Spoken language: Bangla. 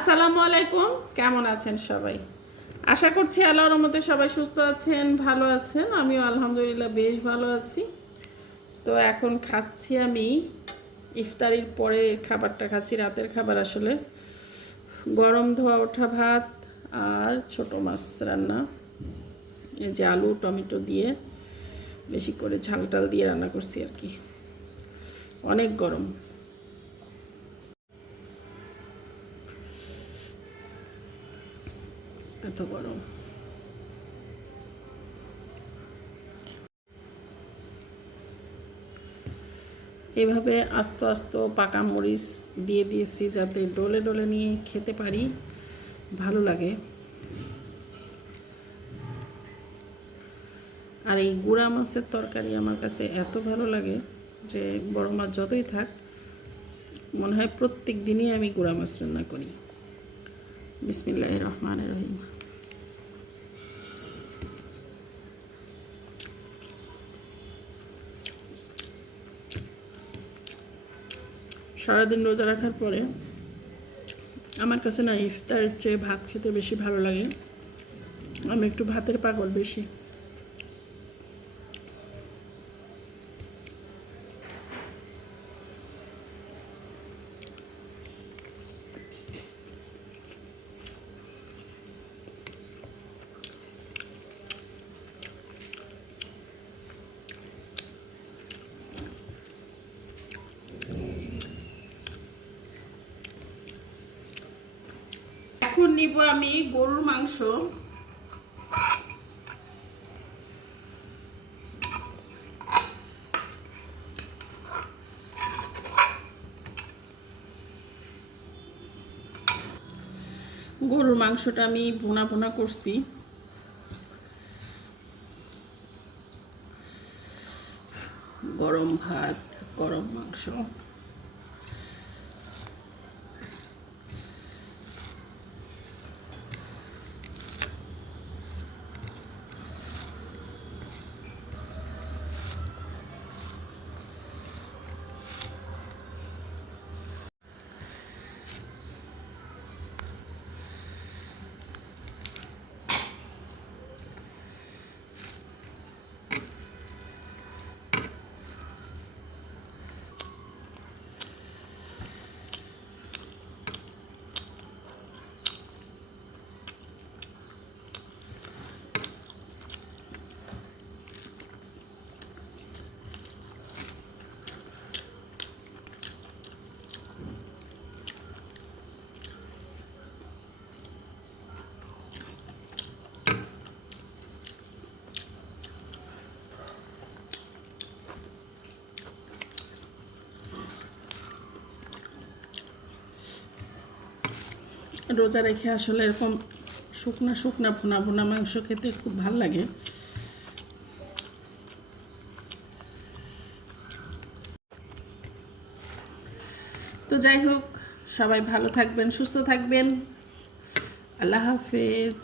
আসসালামু আলাইকুম। কেমন আছেন সবাই? আশা করছি আল্লাহর রহমতে সবাই সুস্থ আছেন, ভালো আছেন। আমিও আলহামদুলিল্লাহ বেশ ভালো আছি। তো এখন খাচ্ছি আমি ইফতারির পরে খাবারটা খাচ্ছি, রাতের খাবার আসলে। গরম ধোয়া ওঠা ভাত আর ছোট মাছ রান্না, এই যে আলু টমেটো দিয়ে বেশি করে ঝাল টাল দিয়ে রান্না করছি আর কি। অনেক গরম, এত গরম। এভাবে আস্ত আস্ত পাকা মরিচ দিয়ে দিয়েছি যাতে ডলে ডলে নিয়ে খেতে পারি, ভালো লাগে। আর এই গুঁড়া মাছের তরকারি আমার কাছে এত ভালো লাগে যে বড় মাছ যতই থাক মনে হয় প্রত্যেক দিনই আমি গুঁড়া মাছ রান্না করি। বিসমিল্লাহির রহমানির রহিম। সারাদিন রোজা রাখার পরে আমার কাছে না ইফতারের চেয়ে ভাত খেতে বেশি ভালো লাগে। আমি একটু ভাতের পাগল বেশি। এখন নিব আমি গরুর মাংস। গরুর মাংসটা আমি ভুনা ভুনা করছি। গরম ভাত, গরম মাংস। রোজা রেখে আসলে এরকম শুকনা শুকনা ভুনা ভুনা মাংস খেতে খুব ভাল লাগে। তো যাই হোক, সবাই ভালো থাকবেন, সুস্থ থাকবেন। আল্লাহ হাফেজ।